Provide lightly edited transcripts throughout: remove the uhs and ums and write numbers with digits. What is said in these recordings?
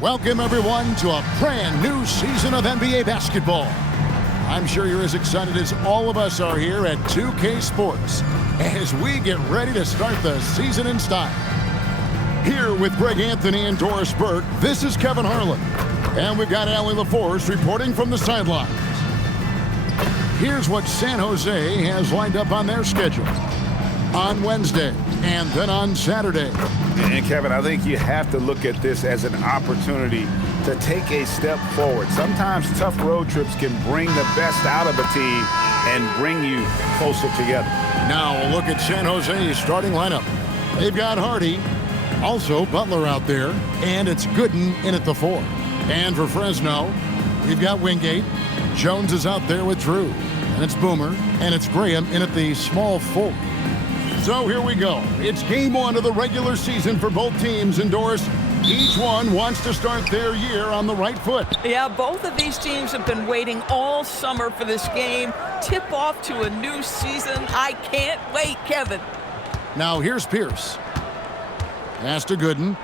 Welcome, everyone, to a brand new season of NBA basketball. I'm sure you're as excited as all of us are here at 2K Sports as we get ready to start the season in style. Here with Greg Anthony and Doris Burke, this is Kevin Harlan. And we've got Allie LaForce reporting from the sidelines. Here's what San Jose has lined up on their schedule on Wednesday and then on Saturday. And Kevin, I think you have to look at this as an opportunity to take a step forward. Sometimes tough road trips can bring the best out of a team and bring you closer together. Now a look at San Jose's starting lineup. They've got Hardy, also Butler out there, and it's Gooden in at the 4. And for Fresno, we've got Wingate. Jones is out there with Drew. And it's Boomer, and it's Graham in at the small 4. So here we go. It's game 1 of the regular season for both teams. And Doris, each one wants to start their year on the right foot. Yeah, both of these teams have been waiting all summer for this game. Tip off to a new season. I can't wait, Kevin. Now here's Pierce. Pass to Gooden.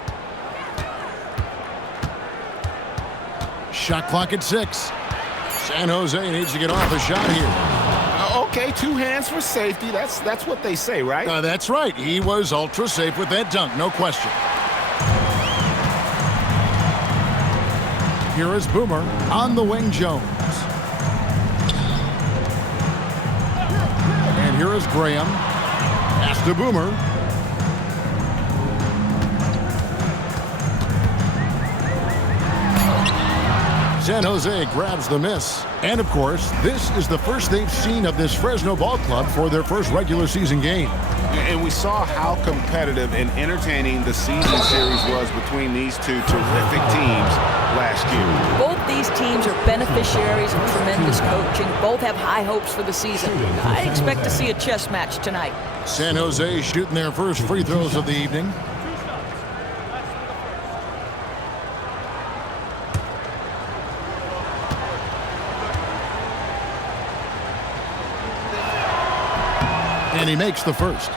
Shot clock at 6. San Jose needs to get off a shot here. Okay, 2 hands for safety. That's what they say, right? That's right. He was ultra safe with that dunk, no question. Here is Boomer on the wing, Jones. And here is Graham. Pass to Boomer. San Jose grabs the miss. And, of course, this is the first they've seen of this Fresno ball club for their first regular season game. And we saw how competitive and entertaining the season series was between these two terrific teams last year. Both these teams are beneficiaries of tremendous coaching. Both have high hopes for the season. I expect to see a chess match tonight. San Jose shooting their first free throws of the evening. And he makes the first.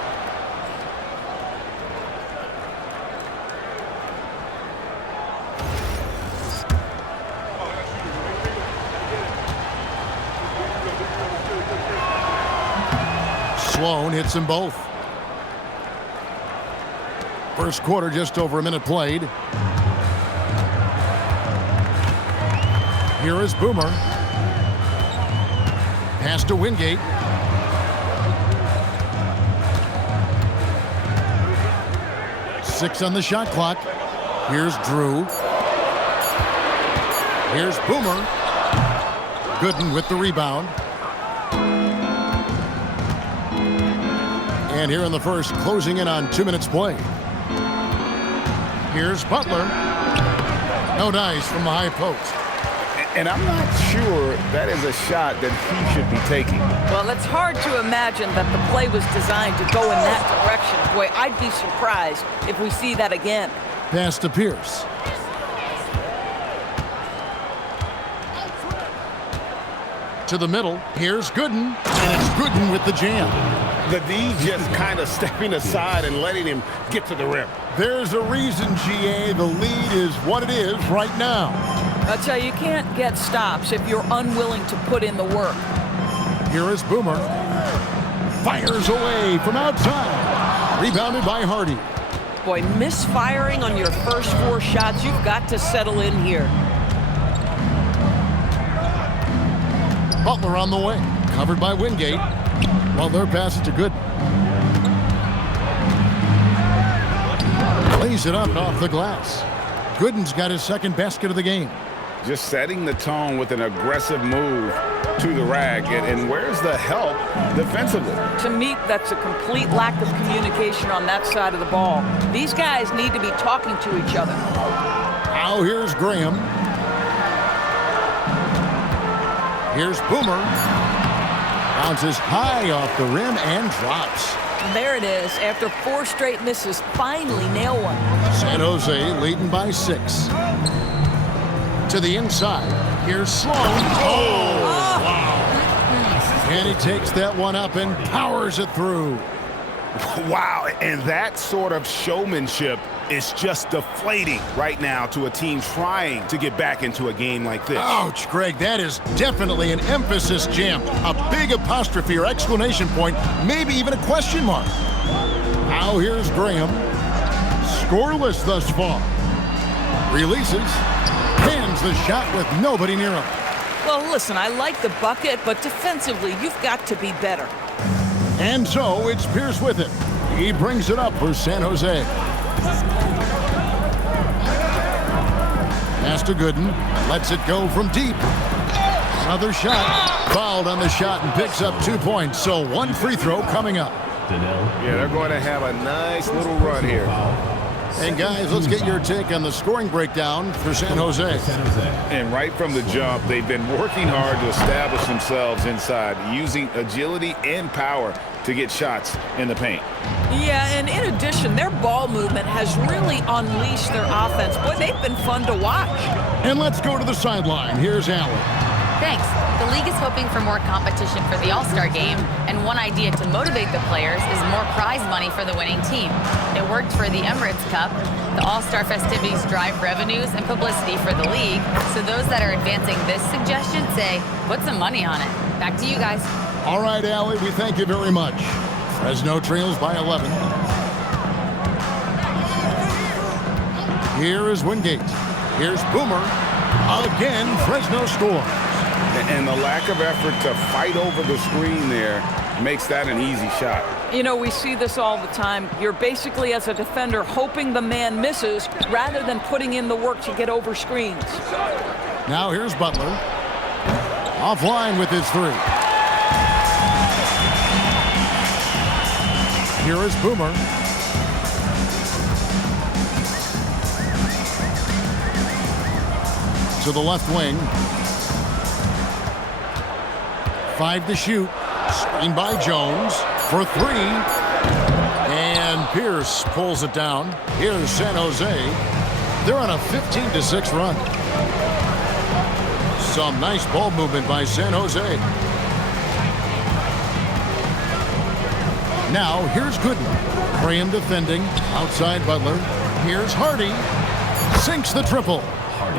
Sloan hits them both. First quarter, just over a minute played. Here is Boomer. Pass to Wingate. Six on the shot clock. Here's Drew. Here's Boomer. Gooden with the rebound. And here in the first, closing in on 2 minutes play. Here's Butler. No dice from the high post. And I'm not sure that is a shot that he should be taking. Well, it's hard to imagine that the play was designed to go in that direction. Boy, I'd be surprised if we see that again. Pass to Pierce. To the middle. Here's Gooden. And it's Gooden with the jam. The D just kind of stepping aside and letting him get to the rim. There's a reason, GA. The lead is what it is right now. I'll tell you, you can't get stops if you're unwilling to put in the work. Here is Boomer. Fires away from outside. Rebounded by Hardy. Boy, misfiring on your first 4 shots, you've got to settle in here. Butler on the way. Covered by Wingate. Well, their pass it to Gooden. Lays it up off the glass. Gooden's got his second basket of the game. Just setting the tone with an aggressive move to the rack. And where's the help defensively? To me, that's a complete lack of communication on that side of the ball. These guys need to be talking to each other. Now here's Graham. Here's Boomer. Bounces high off the rim and drops. There it is. After 4 straight misses, finally nail one. San Jose leading by 6. To the inside. Here's Sloan. Oh, wow. And he takes that one up and powers it through. Wow, and that sort of showmanship is just deflating right now to a team trying to get back into a game like this. Ouch, Greg, that is definitely an emphasis jam. A big apostrophe or exclamation point, maybe even a question mark. Now here's Graham. Scoreless thus far. Releases. Hands the shot with nobody near him. Well, listen, I like the bucket, but defensively, you've got to be better. And so it's Pierce with it. He brings it up for San Jose. Pass to Gooden. Lets it go from deep. Another shot. Fouled on the shot and picks up 2 points. So one free throw coming up. Yeah, they're going to have a nice little run here. And guys, let's get your take on the scoring breakdown for San Jose. And right from the jump, they've been working hard to establish themselves inside, using agility and power to get shots in the paint. Yeah, and in addition, their ball movement has really unleashed their offense. Boy, they've been fun to watch. And let's go to the sideline. Here's Allen. Thanks. The league is hoping for more competition for the All-Star game, and one idea to motivate the players is more prize money for the winning team. It worked for the Emirates Cup. The All-Star festivities drive revenues and publicity for the league, so those that are advancing this suggestion say, put some money on it. Back to you guys. All right, Allie, we thank you very much. Fresno trails by 11. Here is Wingate. Here's Boomer. Again, Fresno scores. And the lack of effort to fight over the screen there makes that an easy shot. You know, we see this all the time. You're basically, as a defender, hoping the man misses rather than putting in the work to get over screens. Now here's Butler. Offline with his three. Here is Boomer. To the left wing. 5 to shoot. Screen by Jones for 3. And Pierce pulls it down. Here's San Jose. They're on a 15-6 run. Some nice ball movement by San Jose. Now here's Gooden. Graham defending. Outside Butler. Here's Hardy. Sinks the triple.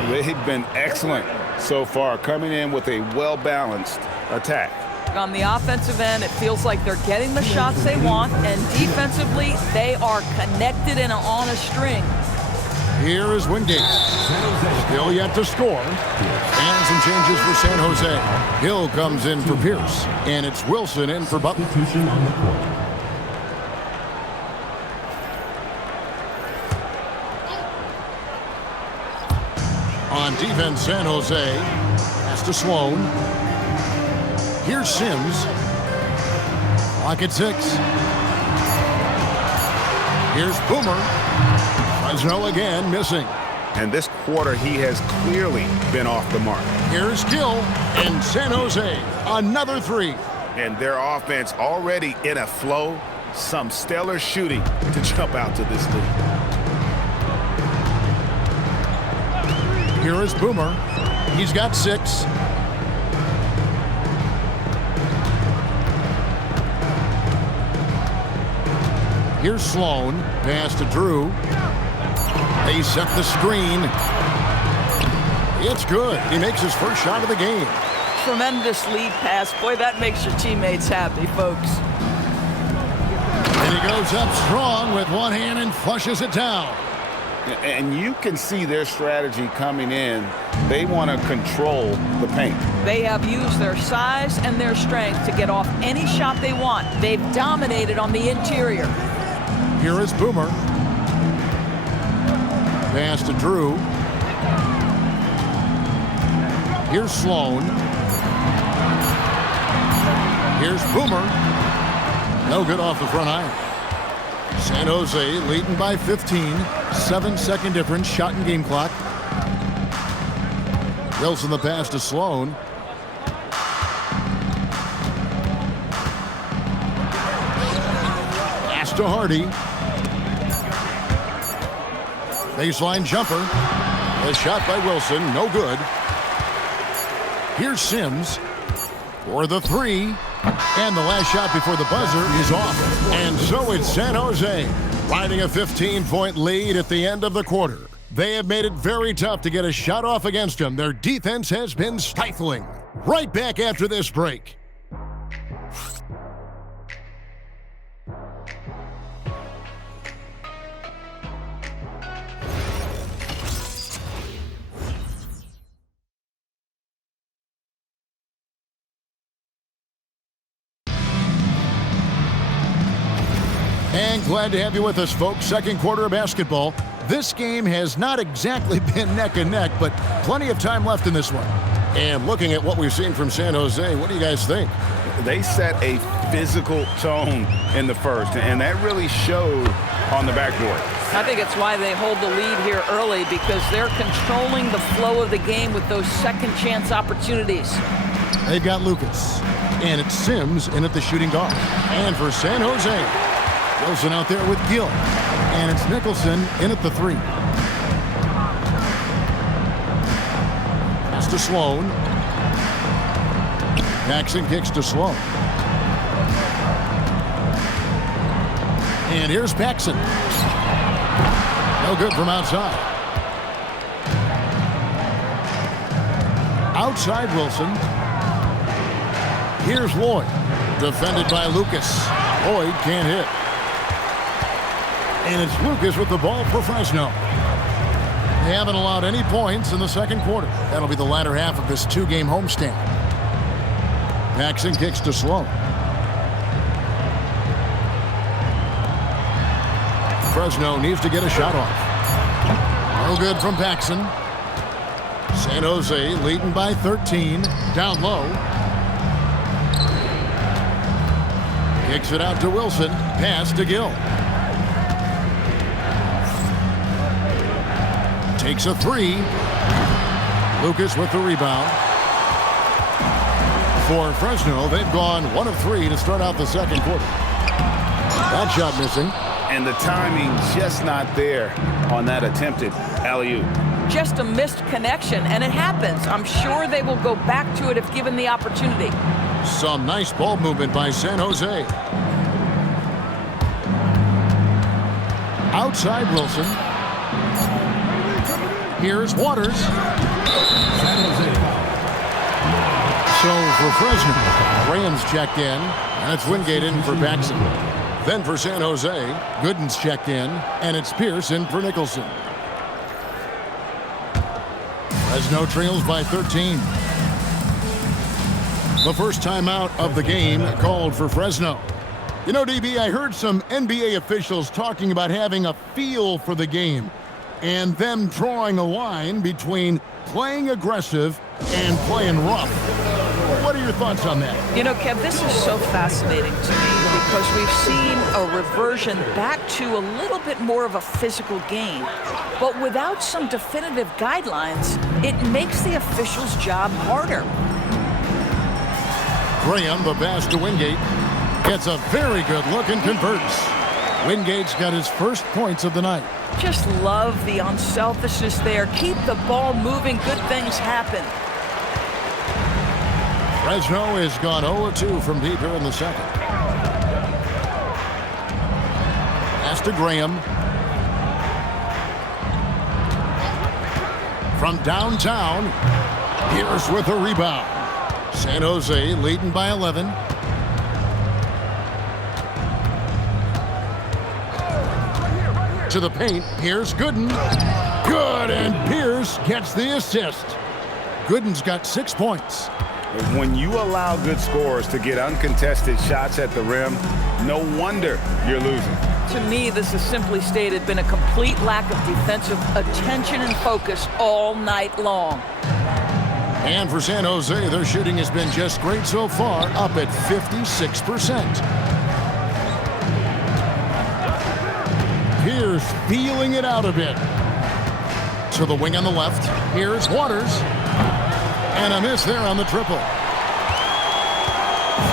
They've been excellent so far, coming in with a well-balanced attack. On the offensive end, it feels like they're getting the shots they want, and defensively, they are connected and on a string. Here is Wingate. Still yet to score. And some changes for San Jose. Hill comes in for Pierce, and it's Wilson in for Butler. On defense, San Jose. Pass to Sloan. Here's Sims. Clock at 6. Here's Boomer. Fresno again missing. And this quarter, he has clearly been off the mark. Here's Gill and San Jose. Another 3. And their offense already in a flow. Some stellar shooting to jump out to this lead. Here is Boomer. He's got 6. Here's Sloan. Pass to Drew. They set the screen. It's good. He makes his first shot of the game. Tremendous lead pass. Boy, that makes your teammates happy, folks. And he goes up strong with one hand and flushes it down. And you can see their strategy coming in. They want to control the paint. They have used their size and their strength to get off any shot they want. They've dominated on the interior. Here is Boomer. Pass to Drew. Here's Sloan. Here's Boomer. No good off the front iron. San Jose leading by 15. 7-second difference. Shot and game clock. Wilson the pass to Sloan. Pass to Hardy. Baseline jumper. The shot by Wilson. No good. Here's Sims for the 3. And the last shot before the buzzer is off. And so it's San Jose, riding a 15-point lead at the end of the quarter. They have made it very tough to get a shot off against them. Their defense has been stifling. Right back after this break. And glad to have you with us, folks. Second quarter of basketball. This game has not exactly been neck and neck, but plenty of time left in this one. And looking at what we've seen from San Jose, what do you guys think? They set a physical tone in the first, and that really showed on the backboard. I think it's why they hold the lead here early, because they're controlling the flow of the game with those second chance opportunities. They've got Lucas, and it's Sims in at the shooting guard. And for San Jose, Wilson out there with Gill. And it's Nicholson in at the 3. Pass to Sloan. Jackson kicks to Sloan. And here's Paxson. No good from outside. Outside Wilson. Here's Lloyd. Defended by Lucas. Lloyd can't hit. And it's Lucas with the ball for Fresno. They haven't allowed any points in the second quarter. That'll be the latter half of this 2-game homestand. Paxson kicks to Sloan. Fresno needs to get a shot off. No good from Paxson. San Jose leading by 13. Down low. Kicks it out to Wilson. Pass to Gill. Takes a 3. Lucas with the rebound. For Fresno, they've gone 1 of 3 to start out the second quarter. That shot missing. And the timing just not there on that attempted alley-oop. Just a missed connection, and it happens. I'm sure they will go back to it if given the opportunity. Some nice ball movement by San Jose. Outside Wilson. Here's Waters. So for Fresno, Graham's checked in, and it's Wingate in for Paxson. Then for San Jose, Gooden's checked in, and it's Pierce in for Nicholson. Fresno trails by 13. The first timeout of the game called for Fresno. You know, DB, I heard some NBA officials talking about having a feel for the game and them drawing a line between playing aggressive and playing rough. What are your thoughts on that? You know, Kev, this is so fascinating to me because we've seen a reversion back to a little bit more of a physical game. But without some definitive guidelines, it makes the officials' job harder. Graham, the pass to Wingate, gets a very good look and converts. Wingate's got his first points of the night. Just love the unselfishness there. Keep the ball moving. Good things happen. Fresno has gone 0-2 from deep here in the second. Pass to Graham. From downtown, Pierce with a rebound. San Jose leading by 11. To the paint, here's Gooden. Good, and Pierce gets the assist. Gooden's got 6 points. When you allow good scorers to get uncontested shots at the rim, no wonder you're losing. To me, this is simply stated been a complete lack of defensive attention and focus all night long. And for San Jose, their shooting has been just great so far, up at 56%. Pierce feeling it out a bit. To the wing on the left. Here's Waters. And a miss there on the triple.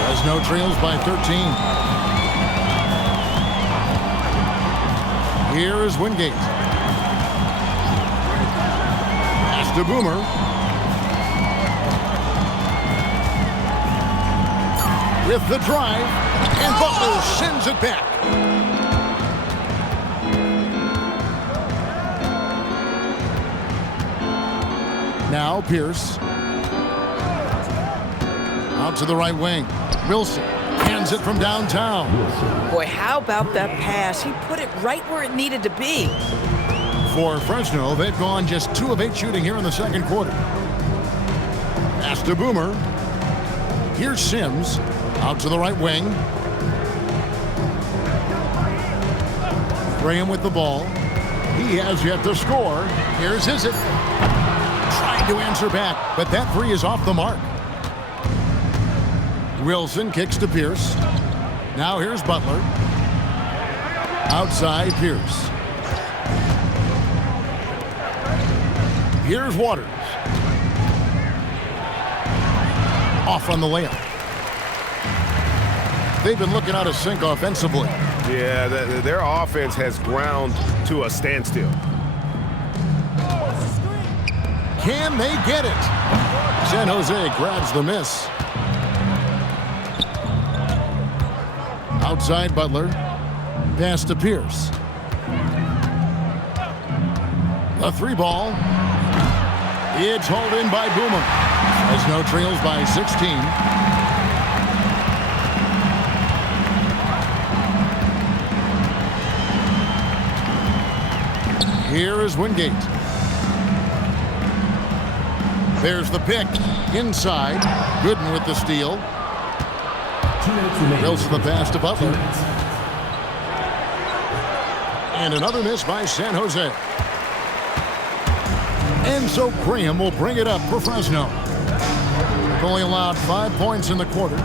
Fresno trails by 13. Here is Wingate. Pass to Boomer. with the drive, and Butler sends it back. Now Pierce. Out to the right wing. Wilson hands it from downtown. Boy, how about that pass? He put it right where it needed to be. For Fresno, they've gone just 2 of 8 shooting here in the second quarter. Pass to Boomer. Here's Sims. Out to the right wing. Graham with the ball. He has yet to score. Here's Izzet. Trying to answer back, but that three is off the mark. Wilson kicks to Pierce. Now here's Butler. Outside Pierce. Here's Waters. Off on the layup. They've been looking out of sync offensively. Yeah, their offense has ground to a standstill. Can they get it? San Jose grabs the miss. Outside Butler. Pass to Pierce. The 3-ball. It's hauled in by Boomer. Fresno trails by 16. Here is Wingate. There's the pick. Inside. Gooden with the steal. Wilson the pass to Butler. And another miss by San Jose. And so Graham will bring it up for Fresno. They've only allowed 5 points in the quarter.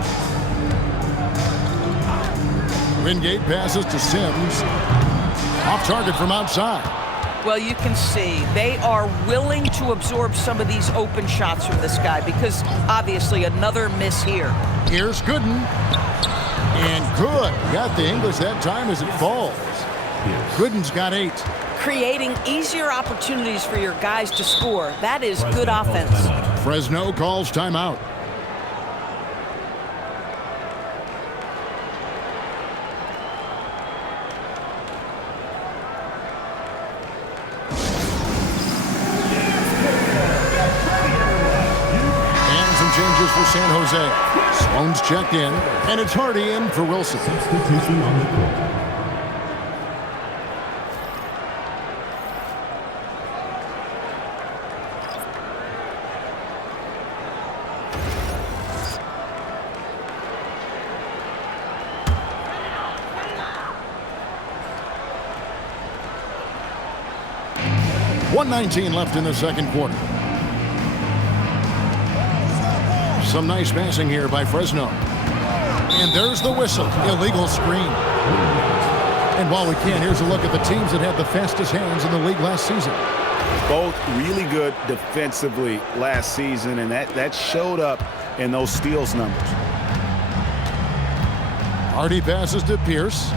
Wingate passes to Sims. Off target from outside. Well, you can see they are willing to absorb some of these open shots from this guy because obviously another miss here. Here's Gooden. And good. Got the English that time as it falls. Gooden's got 8. Creating easier opportunities for your guys to score. That is good offense. Fresno calls timeout. And some changes for San Jose. Sloan's checked in, and it's Hardy in for Wilson. Substitution on the court. .119 left in the second quarter. Some nice passing here by Fresno. And there's the whistle. Illegal screen. And while we can, here's a look at the teams that had the fastest hands in the league last season. Both really good defensively last season, and that showed up in those steals numbers. Hardy passes to Pierce.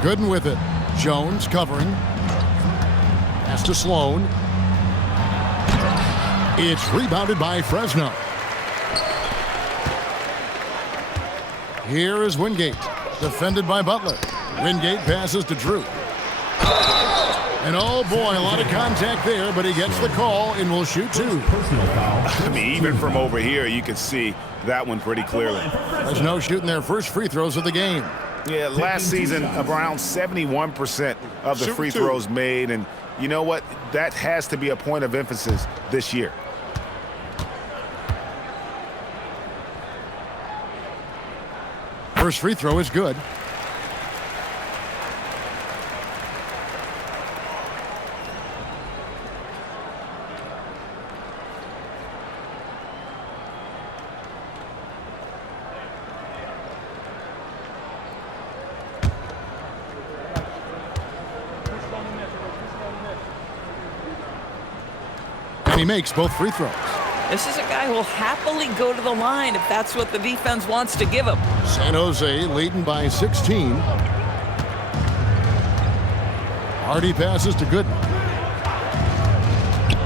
Gooden with it. Jones covering. Pass to Sloan. It's rebounded by Fresno. Here is Wingate. Defended by Butler. Wingate passes to Drew. And oh boy, a lot of contact there, but he gets the call and will shoot 2. I mean, even from over here, you can see that one pretty clearly. Fresno shooting their first free throws of the game. Yeah, last season, around 71% of the free throws made, and you know what? That has to be a point of emphasis this year. First free throw is good. And he makes both free throws. This is a guy who will happily go to the line if that's what the defense wants to give him. San Jose leading by 16. Hardy passes to Gooden.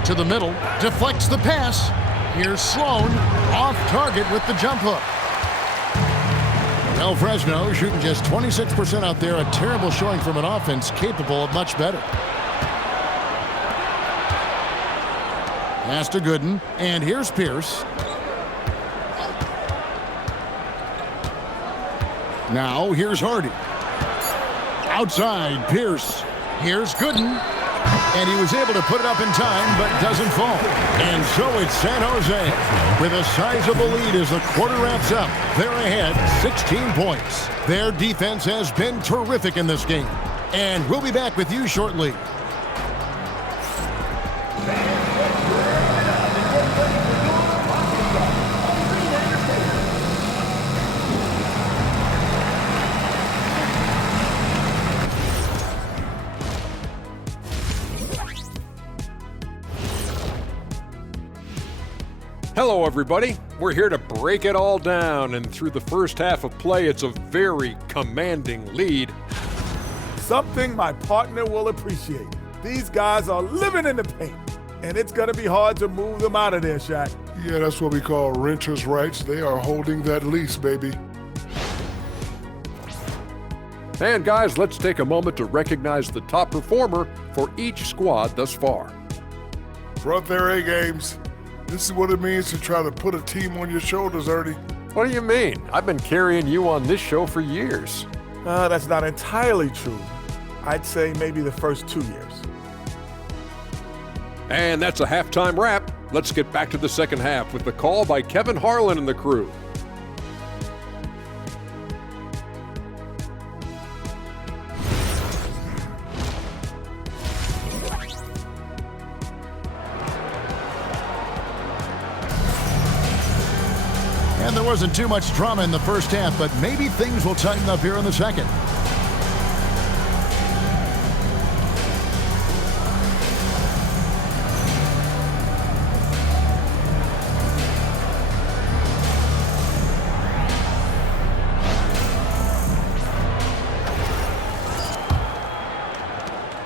To the middle. Deflects the pass. Here's Sloan. Off target with the jump hook. Well, Fresno shooting just 26% out there. A terrible showing from an offense capable of much better. Pass to Gooden, and here's Pierce. Now here's Hardy. Outside, Pierce. Here's Gooden. And he was able to put it up in time, but doesn't fall. And so it's San Jose with a sizable lead as the quarter wraps up. They're ahead 16 points. Their defense has been terrific in this game. And we'll be back with you shortly. Hello, everybody. We're here to break it all down, and through the first half of play, it's a very commanding lead. Something my partner will appreciate. These guys are living in the paint, and it's going to be hard to move them out of there, Shaq. Yeah, that's what we call renters' rights. They are holding that lease, baby. And guys, let's take a moment to recognize the top performer for each squad thus far. Brought their A-games. This is what it means to try to put a team on your shoulders, Ernie. What do you mean? I've been carrying you on this show for years. That's not entirely true. I'd say maybe the first 2 years. And that's a halftime wrap. Let's get back to the second half with the call by Kevin Harlan and the crew. And there wasn't too much drama in the first half, but maybe things will tighten up here in the second.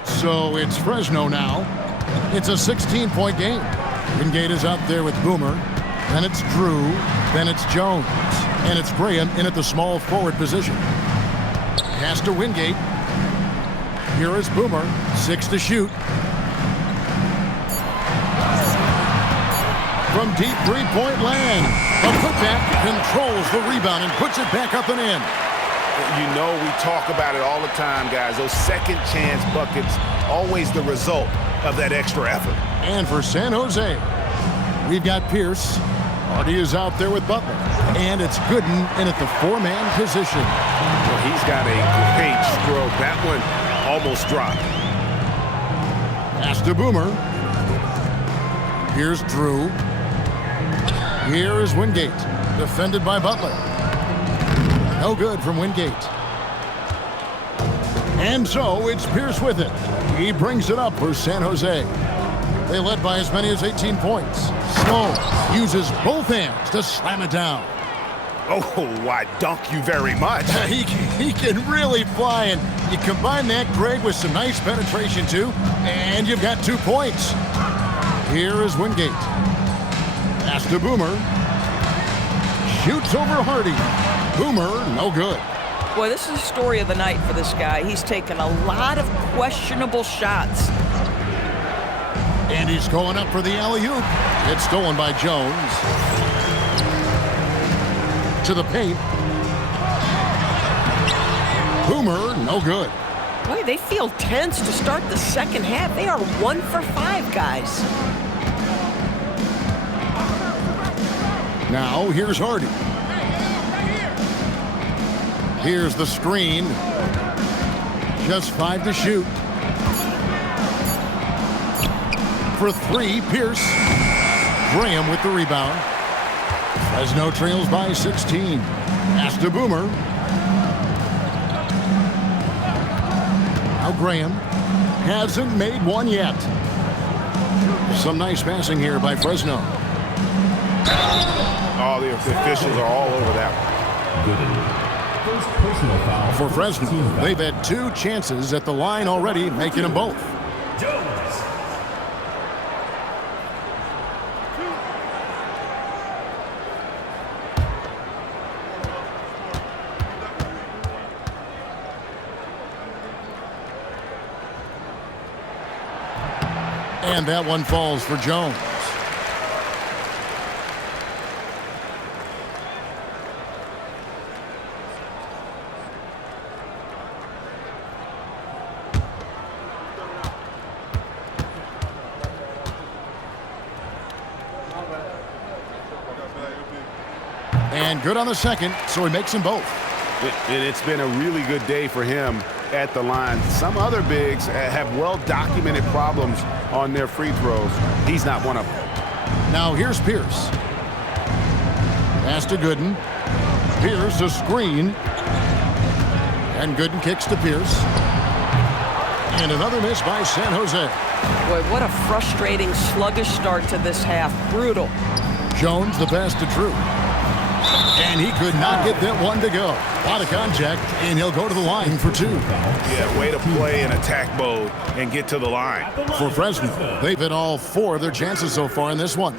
So it's Fresno now. It's a 16-point game. Wingate is out there with Boomer. Then it's Drew. Then it's Jones. And it's Graham in at the small forward position. Pass to Wingate. Here is Boomer. 6 to shoot. From deep three-point land. A putback controls the rebound and puts it back up and in. You know we talk about it all the time, guys. Those second chance buckets, always the result of that extra effort. And for San Jose, we've got Pierce. Hardy is out there with Butler. And it's Gooden in at the four-man position. Well, he's got a great stroke. That one almost dropped. Pass to Boomer. Here's Drew. Here is Wingate. Defended by Butler. No good from Wingate. And so it's Pierce with it. He brings it up for San Jose. They led by as many as 18 points. Sloan uses both hands to slam it down. Oh, why, dunk you very much. He can really fly, and you combine that, Greg, with some nice penetration, too, and you've got 2 points. Here is Wingate. Pass to Boomer. Shoots over Hardy. Boomer, no good. Boy, this is the story of the night for this guy. He's taken a lot of questionable shots. And he's going up for the alley-oop. It's stolen by Jones. To the paint. Boomer, no good. Boy, they feel tense to start the second half. They are 1 for 5, guys. Now, here's Hardy. Here's the screen. Just 5 to shoot. For 3, Pierce. Graham with the rebound. Fresno trails by 16. Pass to Boomer. Now Graham hasn't made one yet. Some nice passing here by Fresno. Oh, the officials are all over that one. First personal foul For Fresno, they've had 2 chances at the line already, making them both. And that one falls for Jones. And good on the second, so he makes them both. It's been a really good day for him at the line. Some other bigs have well-documented problems on their free throws. He's not one of them. Now here's Pierce. Pass to Gooden. Pierce a screen. And Gooden kicks to Pierce. And another miss by San Jose. Boy, what a frustrating, sluggish start to this half. Brutal. Jones the pass to Drew. And he could not get that one to go. A lot of contact, and he'll go to the line for two. Yeah, way to play in attack mode and get to the line. For Fresno, they've hit all 4 of their chances so far in this one.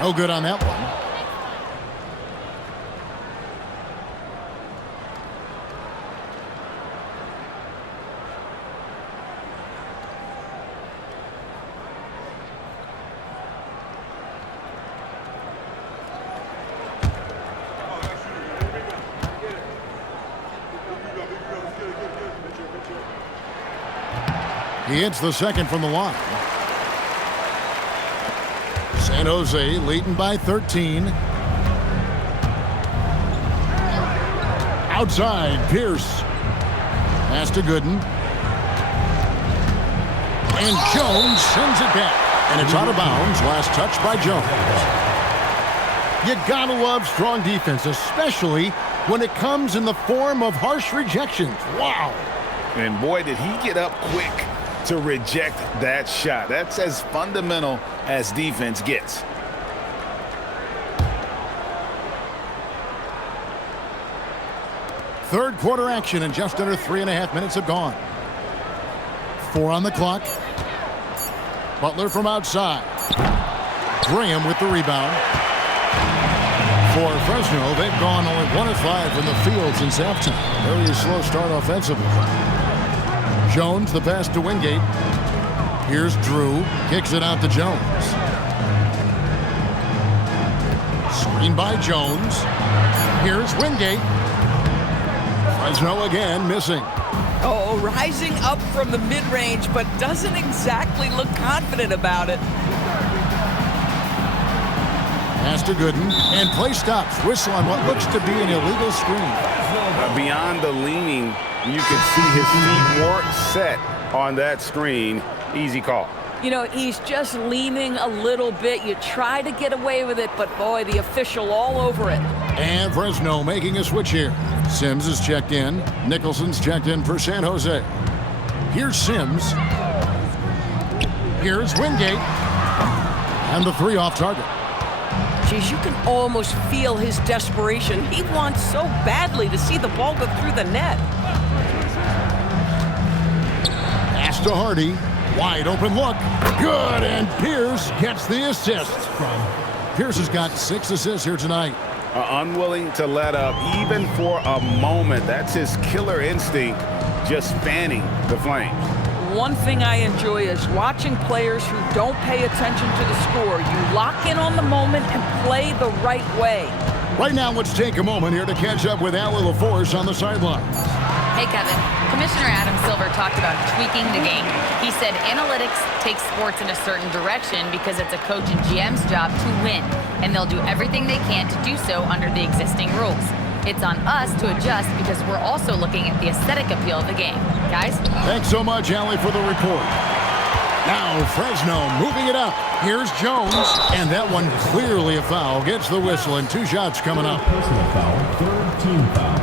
No good on that one. He hits the second from the line. San Jose leading by 13. Outside, Pierce. Pass to Gooden. And Jones sends it back. And it's out of bounds. Last touch by Jones. You gotta love strong defense, especially when it comes in the form of harsh rejections. Wow. And boy, did he get up quick to reject that shot. That's as fundamental as defense gets. Third quarter action, and just under 3.5 minutes have gone. 4 on the clock. Butler from outside. Graham with the rebound. For Fresno, they've gone only 1 of 5 from the field since halftime. Very slow start offensively. Jones, the pass to Wingate. Here's Drew. Kicks it out to Jones. Screen by Jones. Here's Wingate. Fresno again missing. Oh, rising up from the mid-range, but doesn't exactly look confident about it. Pass to Gooden. And play stops. Whistle on what looks to be an illegal screen. Beyond the leaning, you can see his feet weren't set on that screen. Easy call. You know, he's just leaning a little bit. You try to get away with it, but boy, the official all over it. And Fresno making a switch here. Sims is checked in. Nicholson's checked in for San Jose. Here's Sims. Here's Wingate. And the 3 off target. Geez, you can almost feel his desperation. He wants so badly to see the ball go through the net. Pass to Hardy. Wide open look. Good, and Pierce gets the assist. Pierce has got 6 assists here tonight. Unwilling to let up even for a moment. That's his killer instinct, just fanning the flames. One thing I enjoy is watching players who don't pay attention to the score. You lock in on the moment and play the right way. Right now, let's take a moment here to catch up with Allie LaForce on the sidelines. Hey, Kevin. Commissioner Adam Silver talked about tweaking the game. He said analytics take sports in a certain direction because it's a coach and GM's job to win, and they'll do everything they can to do so under the existing rules. It's on us to adjust because we're also looking at the aesthetic appeal of the game. Guys? Thanks so much, Allie, for the report. Now, Fresno moving it up. Here's Jones, and that one clearly a foul. Gets the whistle, and 2 shots coming up. Personal foul, 3rd team foul.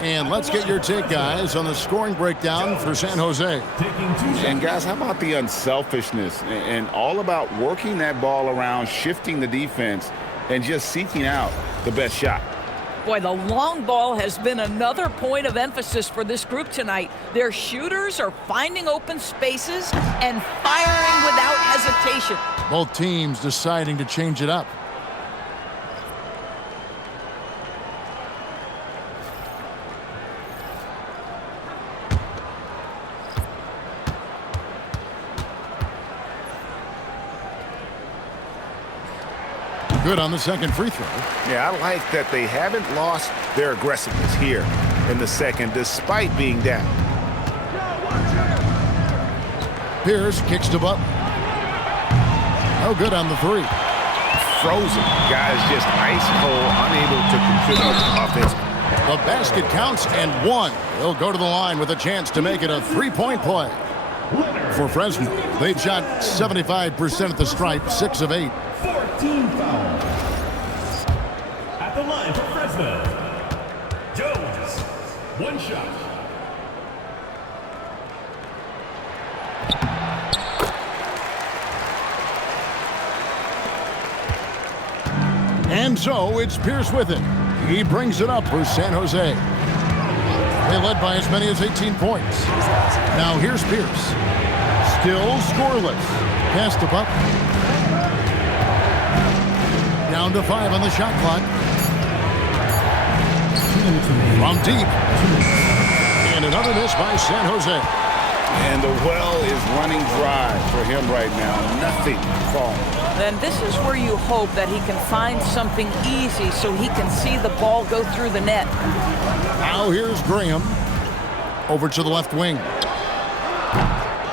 And let's get your take, guys, on the scoring breakdown for San Jose. And guys, how about the unselfishness and all about working that ball around, shifting the defense, and just seeking out the best shot. Boy, the long ball has been another point of emphasis for this group tonight. Their shooters are finding open spaces and firing without hesitation. Both teams deciding to change it up. good on the second free throw. Yeah, I like that they haven't lost their aggressiveness here in the second, despite being down. Pierce kicks to Butler. No good on the three. Frozen. Guys just ice cold, unable to contribute offensively. The basket counts and one. They'll go to the line with a chance to make it a three-point play. For Fresno, they've shot 75% at the stripe, 6 of 8. 14 fouls. At the line for Fresno, Jones. One shot. And so it's Pierce with it. He brings it up for San Jose. They led by as many as 18 points. Now here's Pierce. Still scoreless. Pass to Butler. Down to 5 on the shot clock. From deep. And another miss by San Jose. And the well is running dry for him right now. Nothing falling. Then this is where you hope that he can find something easy so he can see the ball go through the net. Now here's Graham. Over to the left wing.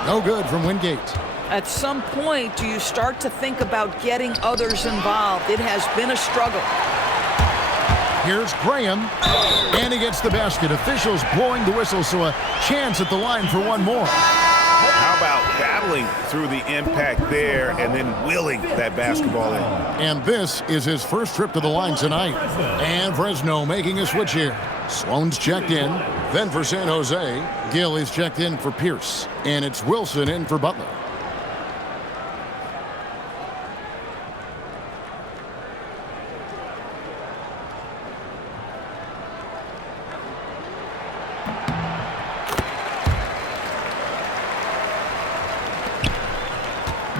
No good from Wingate. At some point, do you start to think about getting others involved? It has been a struggle. Here's Graham. And he gets the basket. Officials blowing the whistle, so a chance at the line for one more. How about battling through the impact there and then willing that basketball in? And this is his first trip to the line tonight. And Fresno making a switch here. Sloan's checked in. Then for San Jose, Gill is checked in for Pierce. And it's Wilson in for Butler.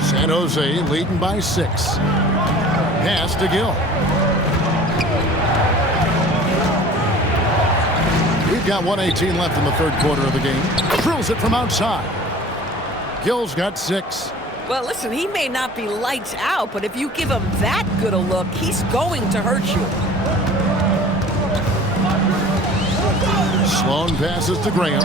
San Jose leading by 6. Pass to Gill. We've got 1:18 left in the third quarter of the game. Drills it from outside. Gill's got 6. Well, listen, he may not be lights out, but if you give him that good a look, he's going to hurt you. Sloan passes to Graham.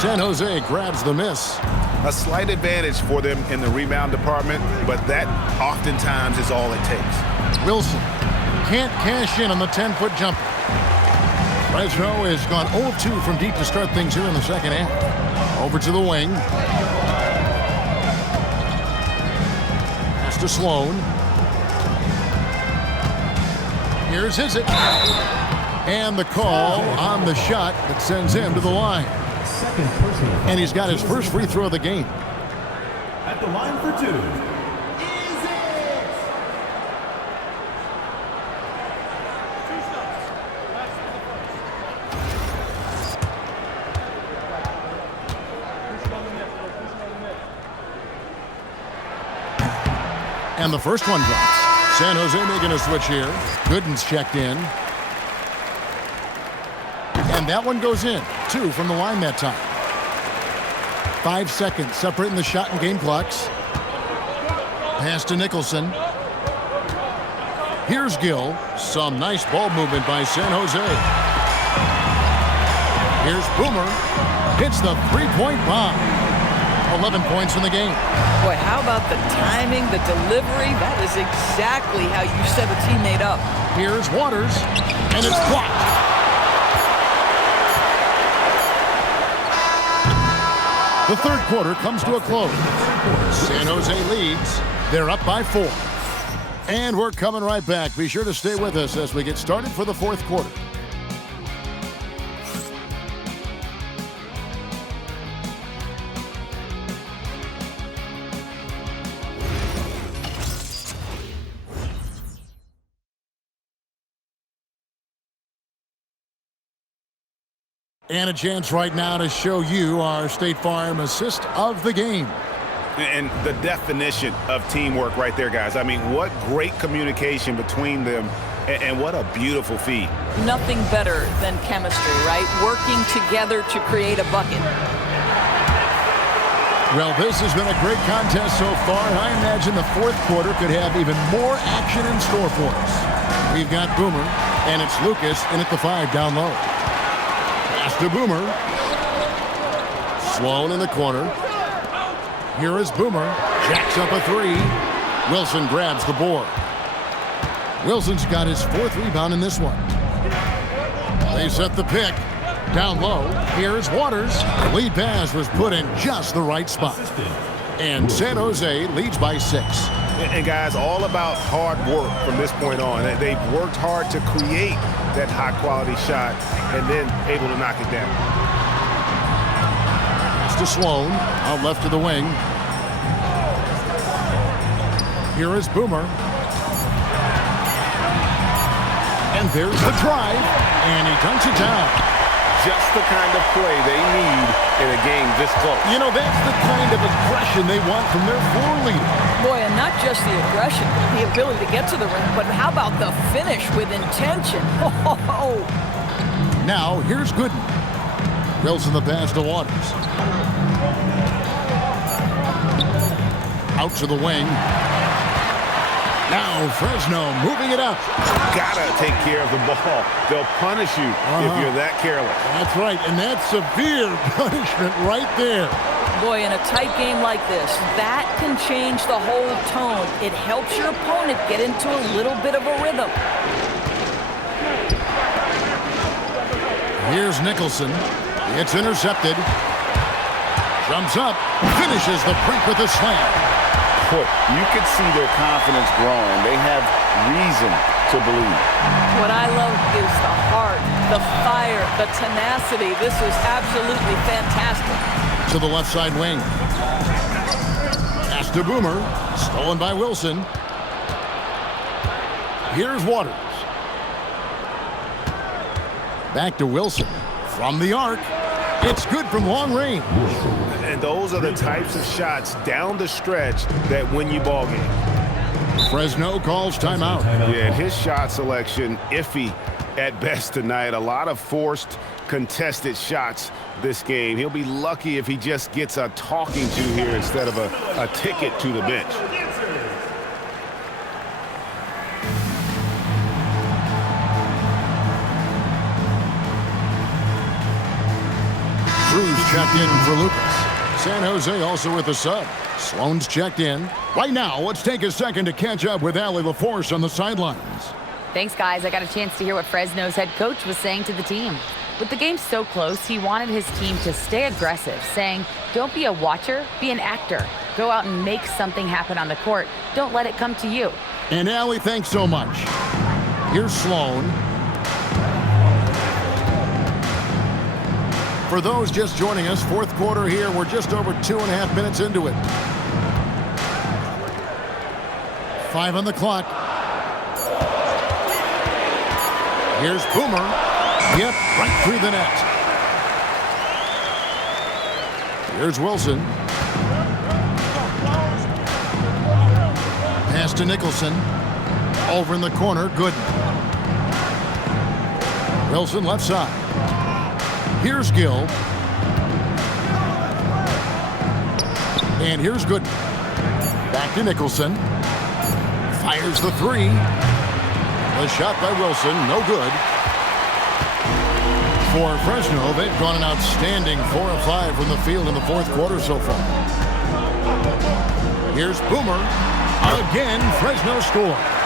San Jose grabs the miss. A slight advantage for them in the rebound department, but that oftentimes is all it takes. Wilson can't cash in on the 10-foot jumper. Fresno has gone 0-2 from deep to start things here in the second half. Over to the wing. Pass to Sloan. Here's Izzet. And the call on the shot that sends him to the line. And he's got his first free throw of the game. At the line for 2. And the first one drops. San Jose making a switch here. Gooden's checked in. And that one goes in. 2 from the line that time. 5 seconds separating the shot and game clocks. Pass to Nicholson. Here's Gill. Some nice ball movement by San Jose. Here's Boomer. Hits the three-point bomb. 11 points in the game. Boy, how about the timing, the delivery? That is exactly how you set a teammate up. Here's Waters. And it's blocked. The third quarter comes to a close. San Jose leads. They're up by 4. And we're coming right back. Be sure to stay with us as we get started for the fourth quarter. And a chance right now to show you our State Farm assist of the game. And the definition of teamwork right there, guys. I mean, what great communication between them, and what a beautiful feed. Nothing better than chemistry, right? Working together to create a bucket. Well, this has been a great contest so far, and I imagine the fourth quarter could have even more action in store for us. We've got Boomer, and it's Lucas in at the 5 down low. Pass to Boomer. Sloan in the corner. Here is Boomer. Jacks up a 3. Wilson grabs the board. Wilson's got his 4th rebound in this one. They set the pick. Down low, here's Waters. The lead pass was put in just the right spot. And San Jose leads by 6. And guys, all about hard work from this point on. They've worked hard to create that high-quality shot and then able to knock it down. Pass to Sloan, out left to the wing. Here is Boomer. And there's the drive, and he dunks it down. Just the kind of play they need in a game this close. You know, that's the kind of aggression they want from their floor leader. Boy, and not just the aggression, the ability to get to the rim, but how about the finish with intention? Oh. Now, here's Gooden. Wilson the pass to Waters. Out to the wing. Now Fresno moving it up. Gotta take care of the ball. They'll punish you if you're that careless. That's right, and that's severe punishment right there. Boy, in a tight game like this, that can change the whole tone. It helps your opponent get into a little bit of a rhythm. Here's Nicholson. It's intercepted. Jumps up. Finishes the break with a slam. You can see their confidence growing. They have reason to believe. What I love is the heart, the fire, the tenacity. This is absolutely fantastic. To the left side wing. Pass to Boomer. Stolen by Wilson. Here's Waters. Back to Wilson. From the arc. It's good from long range. And those are the types of shots down the stretch that win you ball games. Fresno calls timeout. Yeah, and his shot selection, iffy at best tonight. A lot of forced, contested shots this game. He'll be lucky if he just gets a talking to here instead of a ticket to the bench. Cruz checked in for Lucas. San Jose also with a sub. Sloan's checked in. Right now, let's take a second to catch up with Allie LaForce on the sidelines. Thanks, guys. I got a chance to hear what Fresno's head coach was saying to the team. With the game so close, he wanted his team to stay aggressive, saying, don't be a watcher, be an actor. Go out and make something happen on the court. Don't let it come to you. And Allie, thanks so much. Here's Sloan. For those just joining us, fourth quarter here. We're just over 2.5 minutes into it. 5 on the clock. Here's Boomer. Yep, right through the net. Here's Wilson. Pass to Nicholson. Over in the corner, Gooden. Wilson left side. Here's Gill. And here's Gooden. Back to Nicholson. Fires the 3. The shot by Wilson, no good. For Fresno, they've gone an outstanding 4 of 5 from the field in the fourth quarter so far. Here's Boomer. Again, Fresno scores.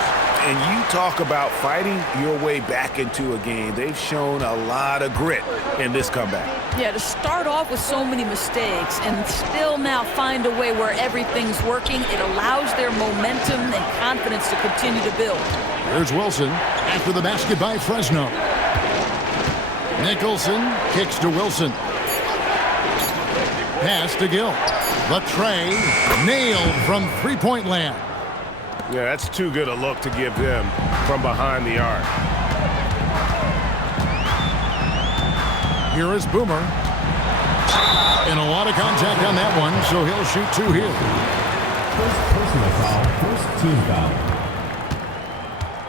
And you talk about fighting your way back into a game. They've shown a lot of grit in this comeback. Yeah, to start off with so many mistakes and still now find a way where everything's working, it allows their momentum and confidence to continue to build. Here's Wilson after the basket by Fresno. Nicholson kicks to Wilson. Pass to Gill. The tray nailed from three-point land. Yeah, that's too good a look to give them from behind the arc. Here is Boomer. And a lot of contact on that one, so he'll shoot 2 here. First personal foul, first team foul.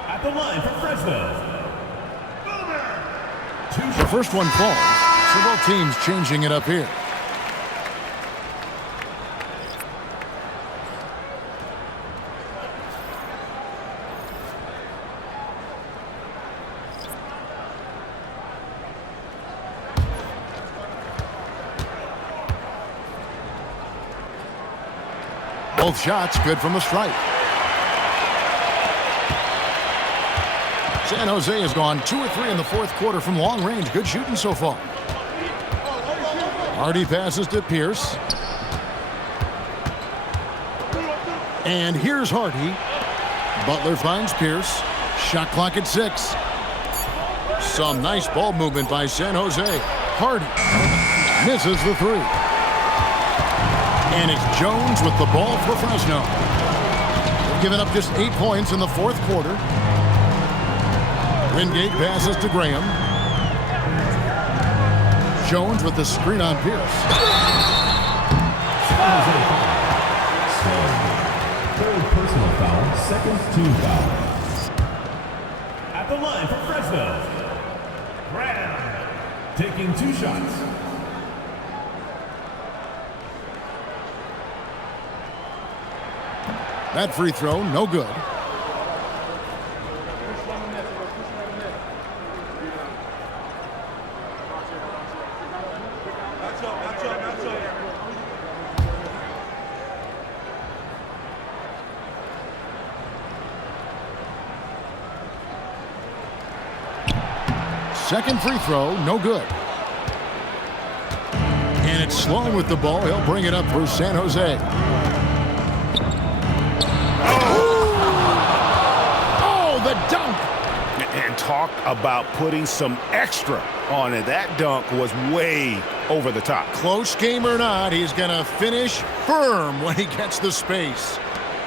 At the line for Fresno. The first one falls, so both teams changing it up here. Both shots good from the stripe. San Jose has gone 2 or 3 in the fourth quarter from long range. Good shooting so far. Hardy passes to Pierce. And here's Hardy. Butler finds Pierce. Shot clock at 6. Some nice ball movement by San Jose. Hardy misses the 3. And it's Jones with the ball for Fresno. They've given up just 8 points in the fourth quarter. Wingate passes to Graham. Jones with the screen on Pierce. Third personal foul, second team foul. At the line for Fresno, Graham taking 2 shots. That free throw, no good. Second free throw, no good. And it's Sloan with the ball. He'll bring it up for San Jose. Oh, the dunk! And talk about putting some extra on it. That dunk was way over the top. Close game or not, he's going to finish firm when he gets the space.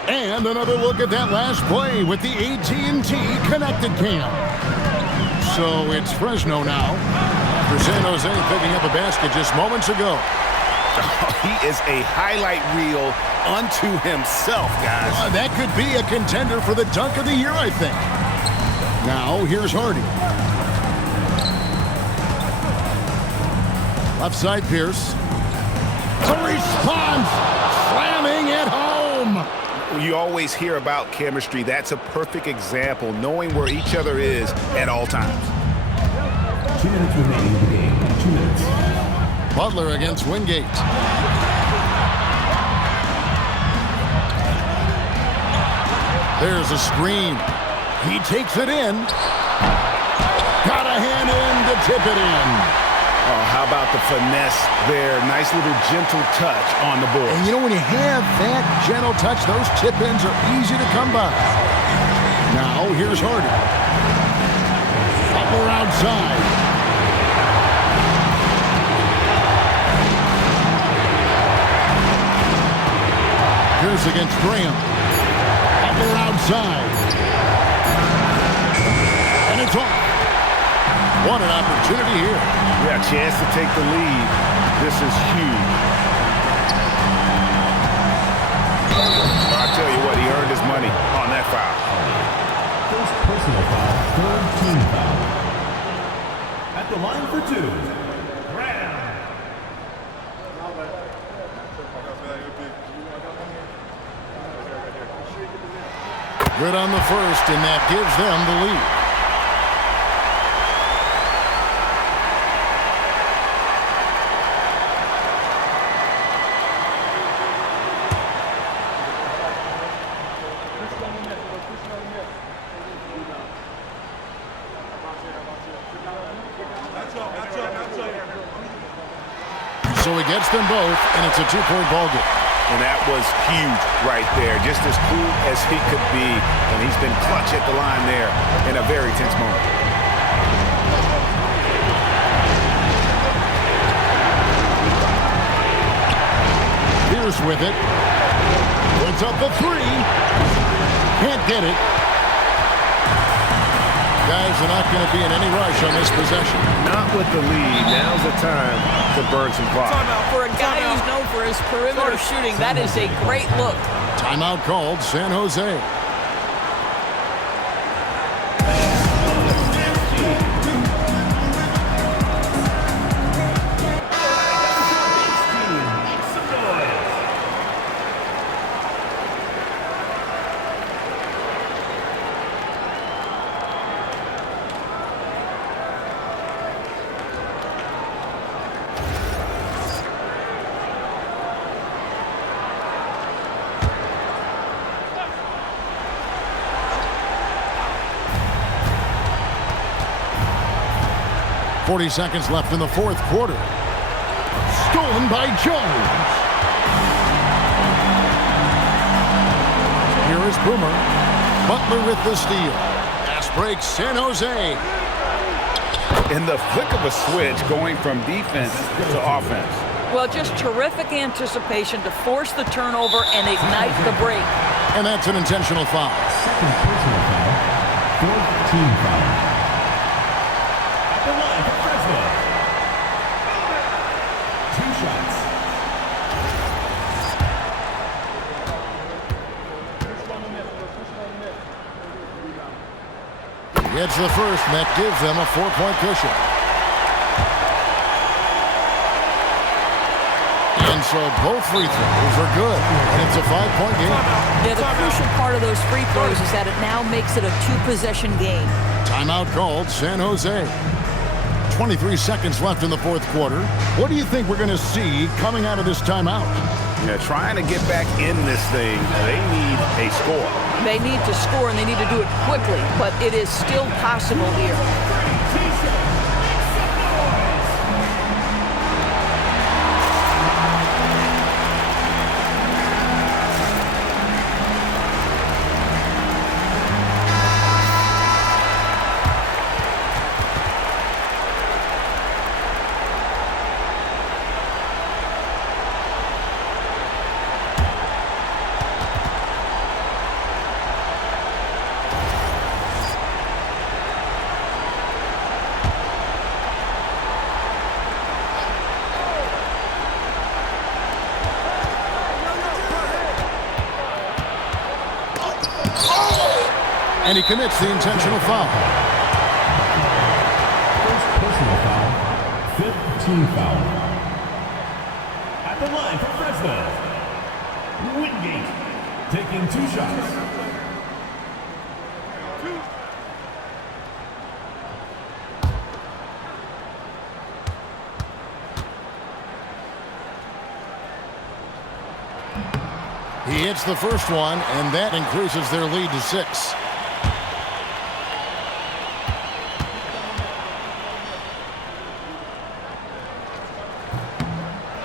And another look at that last play with the AT&T connected cam. So it's Fresno now after San Jose picking up a basket just moments ago. He is a highlight reel unto himself, guys. That could be a contender for the dunk of the year, I think. Now, here's Hardy. Left side, Pierce. The response! Slamming it home! You always hear about chemistry. That's a perfect example, knowing where each other is at all times. 2 minutes remaining in the game. 2 minutes. Butler against Wingate. There's a screen. He takes it in. Got a hand in to tip it in. Oh, how about the finesse there? Nice little gentle touch on the board. And you know, when you have that gentle touch, those tip-ins are easy to come by. Now, here's Hardy. Butler outside. Pierce against Graham. Butler outside. And it's off. What an opportunity here. Yeah, chance to take the lead. This is huge. I'll tell you what, he earned his money on that foul. First personal foul, third team foul. At the line for 2, Graham. Good on the first, and that gives them the lead. So he gets them both, and it's a 2-point ball game. And that was huge right there. Just as cool as he could be. And he's been clutch at the line there in a very tense moment. Pierce with it. Puts up the 3. Can't get it. Guys are not going to be in any rush on this possession. Not with the lead. Now's the time to burn some clock. For a guy who's known for his perimeter shooting, that is a great look. Timeout called, San Jose. 40 seconds left in the fourth quarter. Stolen by Jones. Here is Boomer. Butler with the steal. Pass breaks San Jose. In the flick of a switch, going from defense to offense. Well, just terrific anticipation to force the turnover and ignite the break. And that's an intentional foul. Second personal foul. Fourth team foul. At the line for Fresno. 2 shots. He hits the first, and that gives them a 4-point cushion. And so both free throws are good, and it's a 5-point game. Yeah, the crucial part of those free throws is that it now makes it a 2-possession game. Timeout called, San Jose. 23 seconds left in the fourth quarter. What do you think we're going to see coming out of this timeout? Yeah, trying to get back in this thing, they need a score. They need to score, and they need to do it quickly, but it is still possible here. And he commits the intentional foul. First personal foul. Fifth team foul. At the line for Fresno. Wingate taking 2 shots. He hits the first one, and that increases their lead to 6.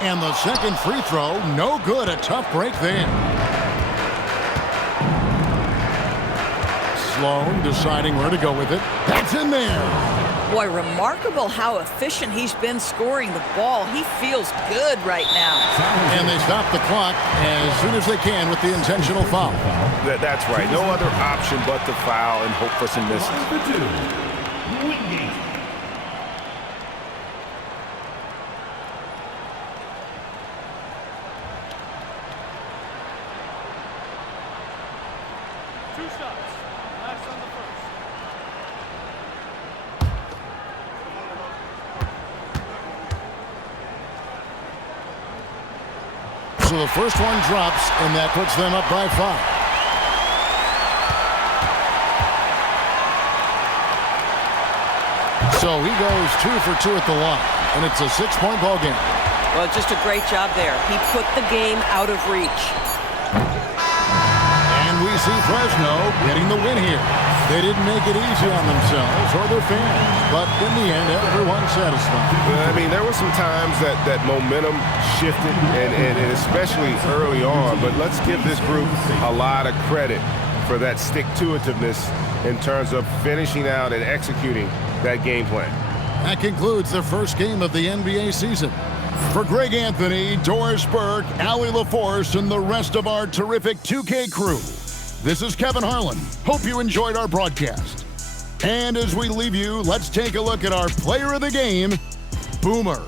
And the second free throw, no good. A tough break there. Sloan deciding where to go with it. That's in there. Boy, remarkable how efficient he's been scoring the ball. He feels good right now. And they stop the clock as soon as they can with the intentional foul. That's right. No other option but to foul and hope for some misses. For 2. Wingate. So the first one drops, and that puts them up by 5. So he goes 2 for 2 at the line, and it's a 6-point ball game. Well, just a great job there. He put the game out of reach. And we see Fresno getting the win here. They didn't make it easy on themselves or their fans, but in the end, everyone's satisfied. I mean, there were some times that momentum shifted, and especially early on, but let's give this group a lot of credit for that stick-to-itiveness in terms of finishing out and executing that game plan. That concludes the first game of the NBA season. For Greg Anthony, Doris Burke, Allie LaForce, and the rest of our terrific 2K crew, this is Kevin Harlan. Hope you enjoyed our broadcast. And as we leave you, let's take a look at our player of the game, Boomer.